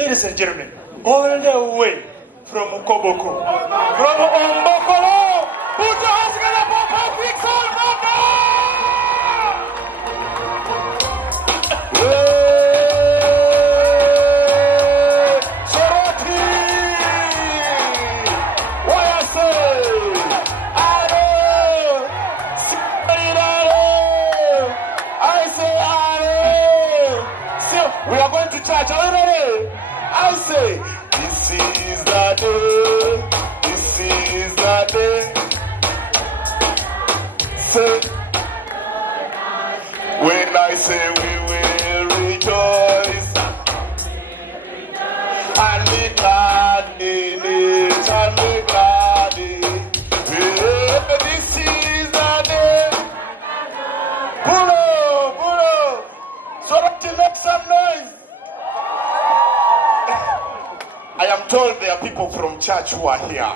Ladies and gentlemen, all the way from Koboko, from Ombokolo, put your hands together for Patrick Salvado! Soroti! What I say? I say, we are going to church. Are you ready? I say, this is the day. This is the day. Say, when I say we will rejoice, and be glad in it, and be glad in it. Yeah, this is the day. Pulo, pulo. Soroti, make some noise. I am told there are people from church who are here.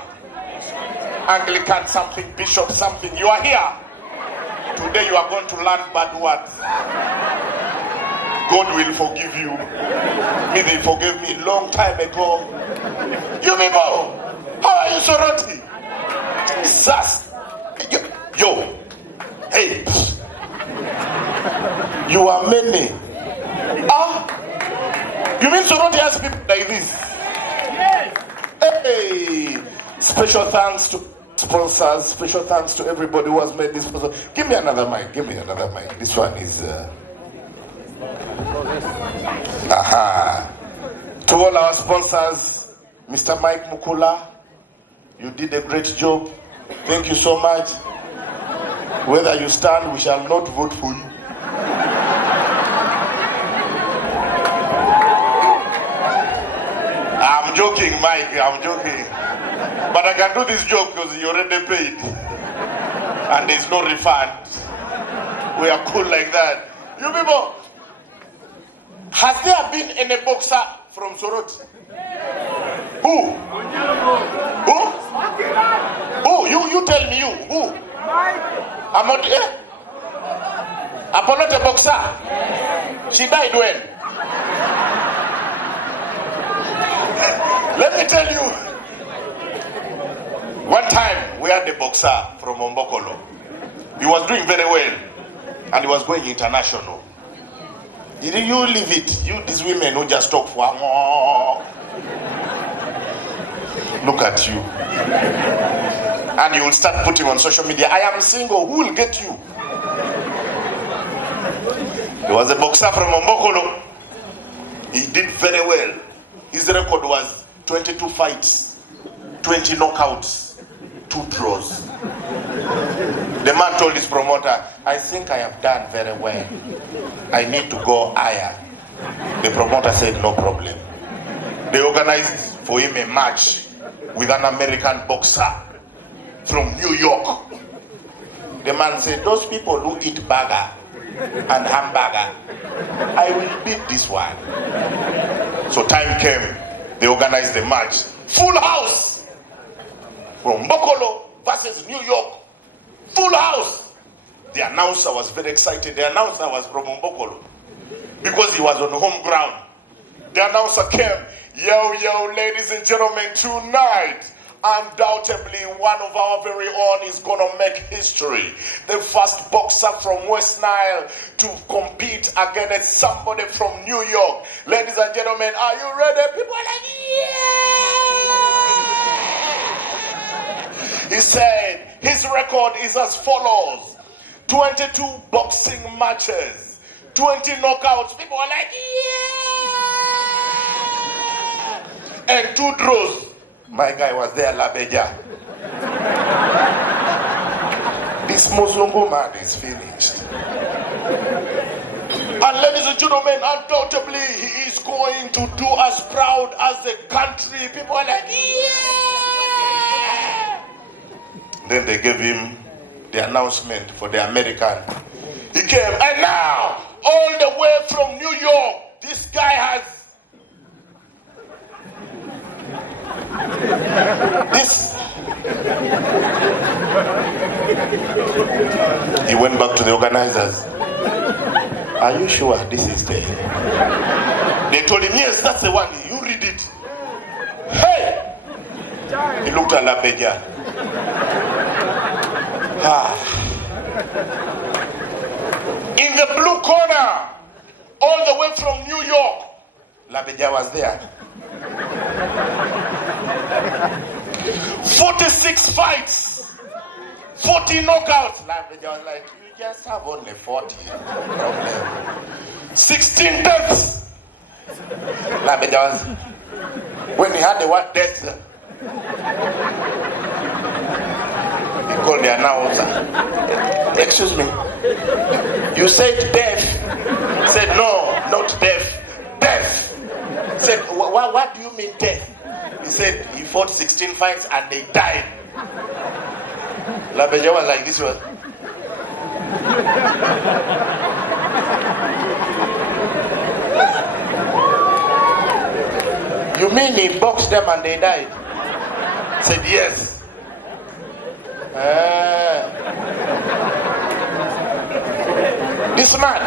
Anglican something, bishop something. You are here. Today you are going to learn bad words. God will forgive you. Me, they forgave me long time ago. You people, how are you, Soroti? Jesus. Yo. Hey. You are many. You mean Soroti has people like this? Hey, special thanks to sponsors, special thanks to everybody who has made this possible. Give me another mic, give me another mic. This one is To all our sponsors, Mr. Mike Mukula, you did a great job. Thank you so much. Whether you stand, we shall not vote for you. I'm joking, Mike, I'm joking. But I can do this joke because you already paid. And there's no refund. We are cool like that. You people, has there been any boxer from Soroti? Who? Who? Who? You tell me, you. Who? I'm not, I'm not a boxer. She died when? Let me tell you, one time we had a boxer from Ombokolo. He was doing very well and he was going international. You leave it, you these women who just talk for look at you. And you will start putting on social media, I am single, who will get you? He was a boxer from Ombokolo. He did very well. His record was 22 fights, 20 knockouts, 2 draws. The man told his promoter, I think I have done very well. I need to go higher. The promoter said, no problem. They organized for him a match with an American boxer from New York. The man said, those people who eat burger and hamburger, I will beat this one. So time came. They organized the match. Full house. From Mbokolo versus New York. Full house. The announcer was very excited. The announcer was from Mbokolo because he was on home ground. The announcer came. Yo, ladies and gentlemen, tonight, undoubtedly one of our very own is gonna make history. The first boxer from West Nile to compete against somebody from New York. Ladies and gentlemen, are you ready? People are like, yeah! He said his record is as follows: 22 boxing matches, 20 knockouts. People are like, yeah! And 2 draws. My guy was there, Labeja. This Muslim man is finished. And ladies and gentlemen, undoubtedly, he is going to do us proud as a country. People are like, yeah! Then they gave him the announcement for the American. He came, and now, all the way from New York, this guy has this. He went back to the organizers. Are you sure this is the? They told him, yes, that's the one. You did it. Hey! He looked at Labeja. In the blue corner, all the way from New York, Labeja was there. 46 fights, 40 knockouts. Labeja was like, you just have only 40. 16 deaths. Labeja was, when he had the word death, he called the announcer. Excuse me, you said death? He said, no, not death, death. He said, what do you mean death? He said, he fought 16 fights and they died. Labeja was like this one. You mean he boxed them and they died? He said, yes. This man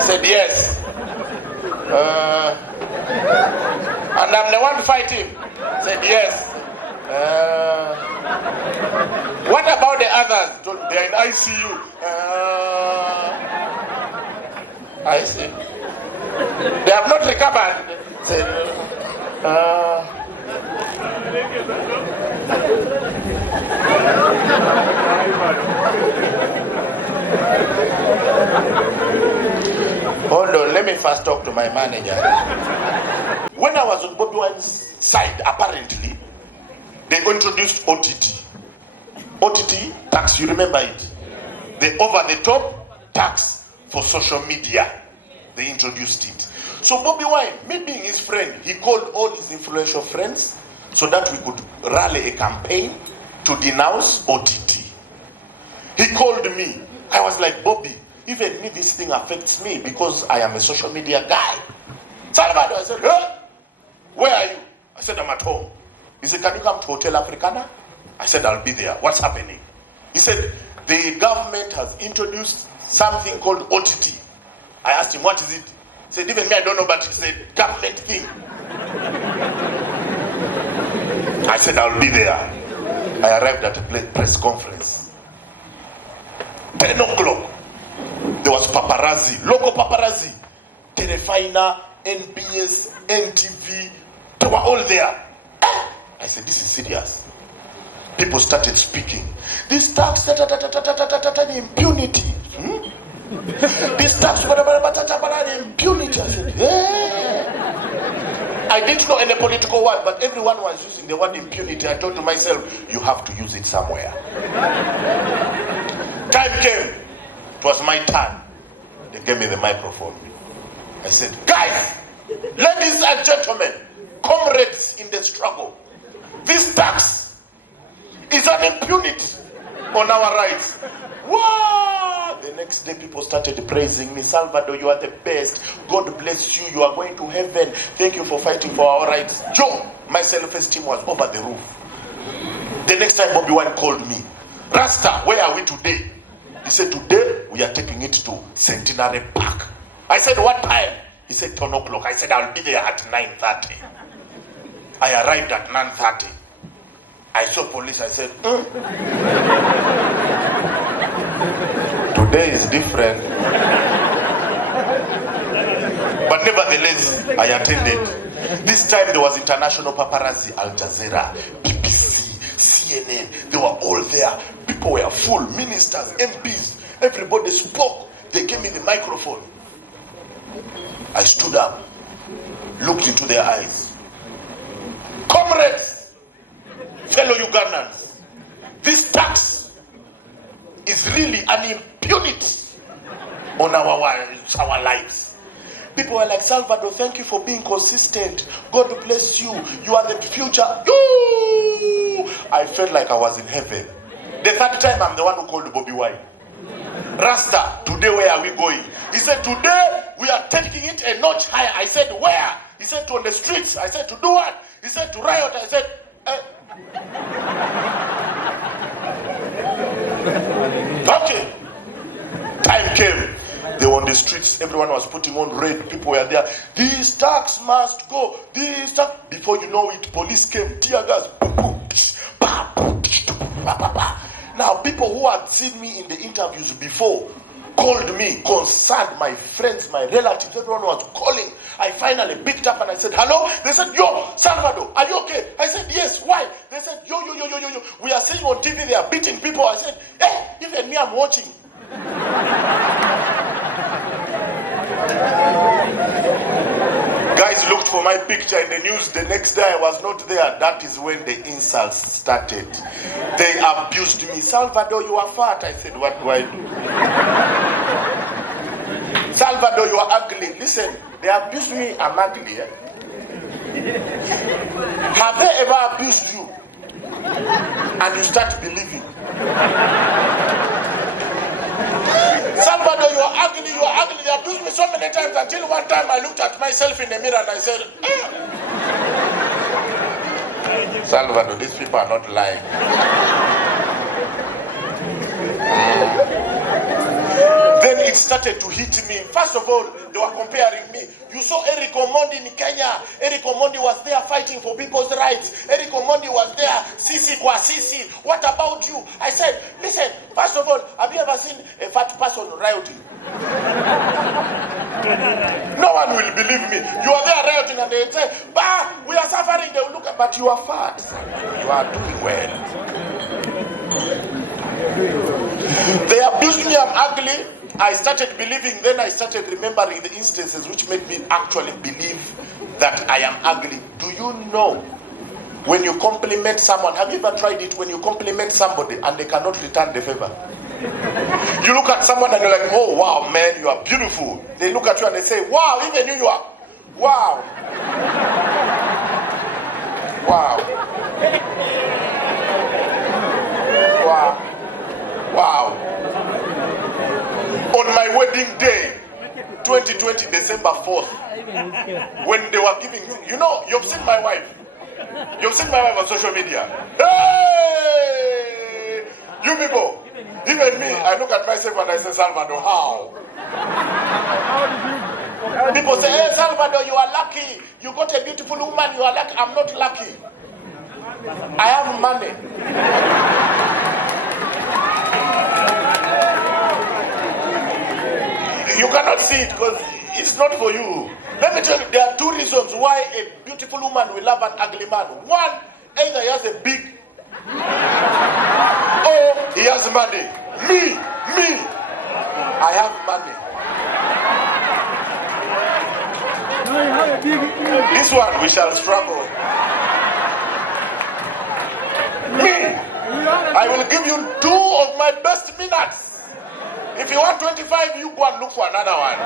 said, yes. And I'm the one to fight him. Said, yes. What about the others? They're in ICU. I see. They have not recovered. Said, hold on, let me first talk to my manager. When I was on Bobby Wine's side, apparently, they introduced OTT. OTT tax, you remember it? The over-the-top tax for social media. They introduced it. So Bobby Wine, me being his friend, he called all his influential friends so that we could rally a campaign to denounce OTT. He called me. I was like, Bobby, even me, this thing affects me because I am a social media guy. Salvado, I said, huh? Where are you? I said, I'm at home. He said, can you come to Hotel Africana? I said, I'll be there. What's happening? He said, the government has introduced something called OTT. I asked him, what is it? He said, even me, I don't know, but it's a government thing. I said, I'll be there. I arrived at a press conference. 10 o'clock. There was paparazzi, local paparazzi. Telefina, NBS, NTV, they were all there. I said, this is serious. People started speaking. This tax, impunity. This tax, impunity. I said, yeah. I didn't know any political word, but everyone was using the word impunity. I thought to myself, you have to use it somewhere. Time came. It was my turn. They gave me the microphone. I said, guys, ladies and gentlemen, comrades in the struggle, this tax is an impunity on our rights. Wow! The next day people started praising me. Salvado, you are the best. God bless you. You are going to heaven. Thank you for fighting for our rights. Joe, my self-esteem was over the roof. The next time Bobby Wine called me, Rasta, where are we today? He said, today we are taking it to Centenary Park. I said, what time? He said, 10 o'clock. I said, I'll be there at 9:30. I arrived at 9:30. I saw police. I said, today is different. But nevertheless, I attended. This time there was international paparazzi, Al Jazeera, BBC, CNN. They were all there. People were full. Ministers, MPs, everybody spoke. They gave me the microphone. I stood up, looked into their eyes. Comrades, fellow Ugandans, this tax is really an impunity on our lives. People were like, Salvado, thank you for being consistent. God bless you. You are the future. Ooh! I felt like I was in heaven. The third time, I'm the one who called Bobby Wine. Rasta, today where are we going? He said, today we are taking it a notch higher. I said, where? He said, to on the streets. I said, to do what? He said, to riot. I said, okay. Time came. They were on the streets, everyone was putting on red. People were there. These tax must go. These tax. Before you know it, police came, tear gas. Now, people who had seen me in the interviews before called me, concerned, my friends, my relatives, everyone was calling. I finally picked up and I said, hello? They said, yo, Salvado, are you okay? I said, yes, why? They said, yo. We are seeing on TV they are beating people. I said, hey, even me, I'm watching. Guys looked for my picture in the news. The next day I was not there. That is when the insults started. They abused me. Salvador, you are fat. I said, what do I do? Salvador, you are ugly. Listen, they abused me. I'm ugly. Have they ever abused you? And you start believing. Salvador, you are ugly, you are ugly. They abused me so many times until one time I looked at myself in the mirror and I said, Salvador, these people are not lying. Then it started to hit me. First of all, they were comparing me. You saw Eric Omondi in Kenya. Eric Omondi was there fighting for people's rights. Eric Omondi was there, Sisi kwa Sisi. What about you? I said, listen, first of all, have you ever seen a fat person rioting? No one will believe me. You are there rioting and they say, bah, we are suffering. They will look at, but you are fat. You are doing well. They abused me, I'm ugly. I started believing, then I started remembering the instances which made me actually believe that I am ugly. Do you know, when you compliment someone, have you ever tried it when you compliment somebody and they cannot return the favor? You look at someone and you're like, oh wow, man, you are beautiful. They look at you and they say, wow, even you are, wow. Wow. Wow. Wow. On my wedding day, 2020, December 4th, when they were giving, you know, you've seen my wife. You've seen my wife on social media. Hey! You people, even me, I look at myself and I say, Salvador, how? People say, hey, Salvador, you are lucky. You got a beautiful woman, you are lucky. I'm not lucky. I have money. You cannot see it because it's not for you. Let me tell you, there are two reasons why a beautiful woman will love an ugly man. One, either he has a big or he has money. Me, I have money. This one, we shall struggle. Me, I will give you 2 of my best minutes. If you want 25, you go and look for another one.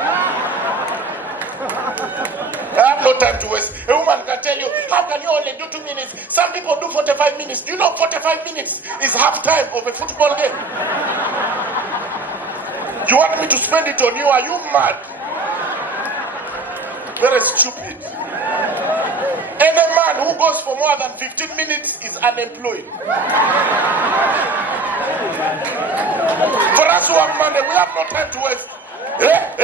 I have no time to waste. A woman can tell you, how can you only do 2 minutes? Some people do 45 minutes. Do you know 45 minutes is half time of a football game? You want me to spend it on you? Are you mad? Very stupid. Any man who goes for more than 15 minutes is unemployed. For us who have money, we have no time to waste. We have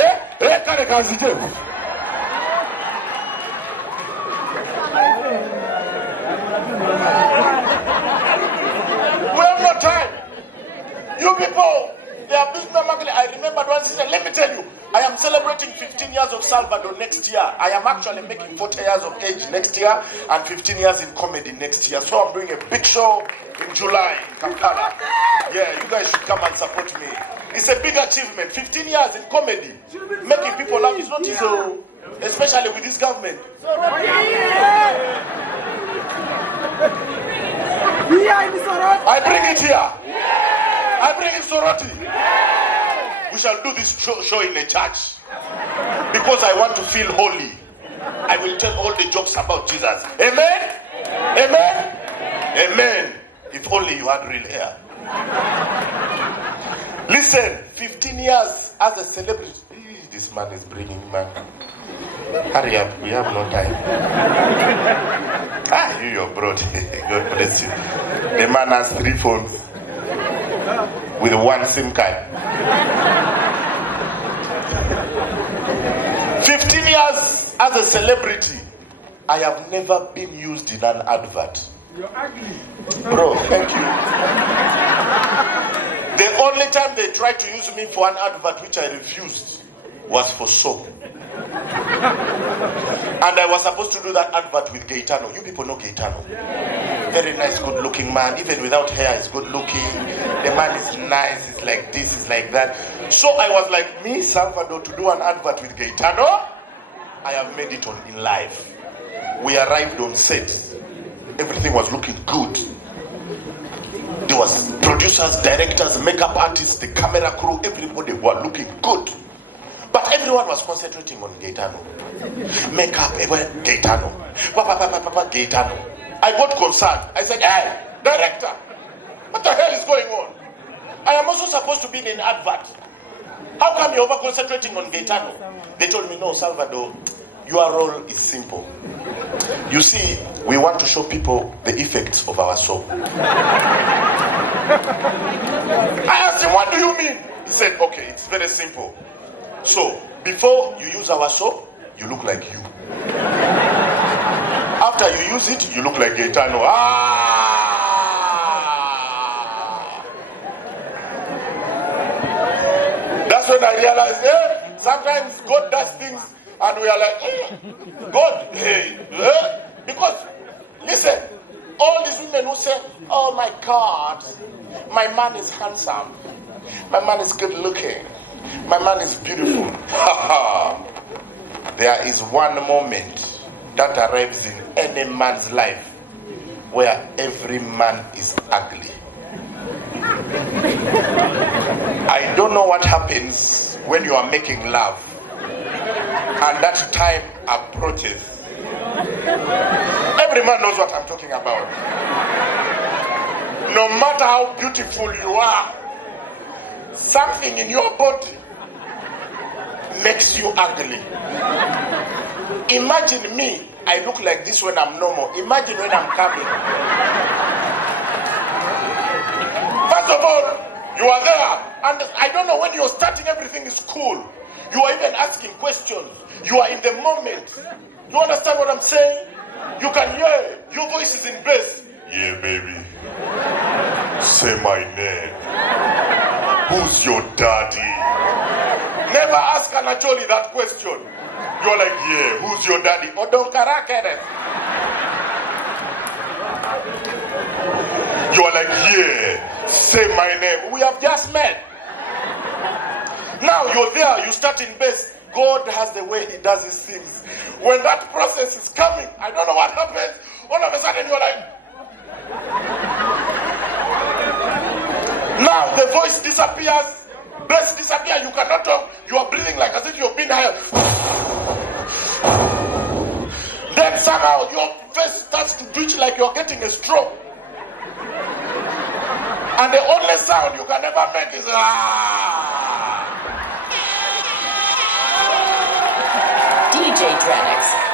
no time. You people, they are business ugly. I remember one sister, let me tell you, I am celebrating 15 years of Salvador next year. I am actually making 40 years of age next year and 15 years in comedy next year. So I'm doing a big show in July in Kampala. Yeah, you guys should come and support me. It's a big achievement. 15 years in comedy. Making people laugh is not easy, especially with this government. I bring it here. I bring it Soroti. We shall do this show in a church because I want to feel holy. I will tell all the jokes about Jesus. Amen? Amen? Amen. If only you had real hair. Listen, 15 years as a celebrity. This man is bringing man. Hurry up, we have no time. You your brother. God bless you. The man has 3 phones with 1 SIM card. As a celebrity, I have never been used in an advert. You're ugly. Bro, thank you. The only time they tried to use me for an advert, which I refused, was for soap. And I was supposed to do that advert with Gaetano. You people know Gaetano. Very nice, good looking man. Even without hair, he's good looking. The man is nice, he's like this, he's like that. So I was like, me, Salvado, to do an advert with Gaetano, I have made it in life. We arrived on set. Everything was looking good. There was producers, directors, makeup artists, the camera crew, everybody were looking good. But everyone was concentrating on Gaetano. Makeup, Gaetano. Gaetano. I got concerned. I said, hey, director, what the hell is going on? I am also supposed to be in an advert. How come you're over concentrating on Gaetano? They told me, no, Salvador, your role is simple. You see, we want to show people the effects of our soap. I asked him, what do you mean? He said, okay, it's very simple. So, before you use our soap, you look like you. After you use it, you look like Gaetano. That's when I realized, sometimes God does things and we are like, God, because, listen, all these women who say, oh my God, my man is handsome, my man is good looking, my man is beautiful. There is one moment that arrives in any man's life where every man is ugly. I don't know what happens when you are making love and that time approaches. Every man knows what I'm talking about. No matter how beautiful you are, something in your body makes you ugly. Imagine me, I look like this when I'm normal. Imagine when I'm coming. First of all, you are there, and I don't know, when you're starting, everything is cool. You are even asking questions. You are in the moment. You understand what I'm saying? You can hear, your voice is in bass. Yeah, baby. Say my name. Who's your daddy? Never ask Anatoly that question. You're like, yeah, who's your daddy? You're like, yeah, say my name. We have just met. Now you're there, you start in base. God has the way he does his things. When that process is coming, I don't know what happens. All of a sudden you're like, now the voice disappears, breath disappears, you cannot talk, you are breathing like as if you've been here. Then somehow your face starts to twitch like you're getting a stroke. And the only sound you can ever make is DJ Dreadix.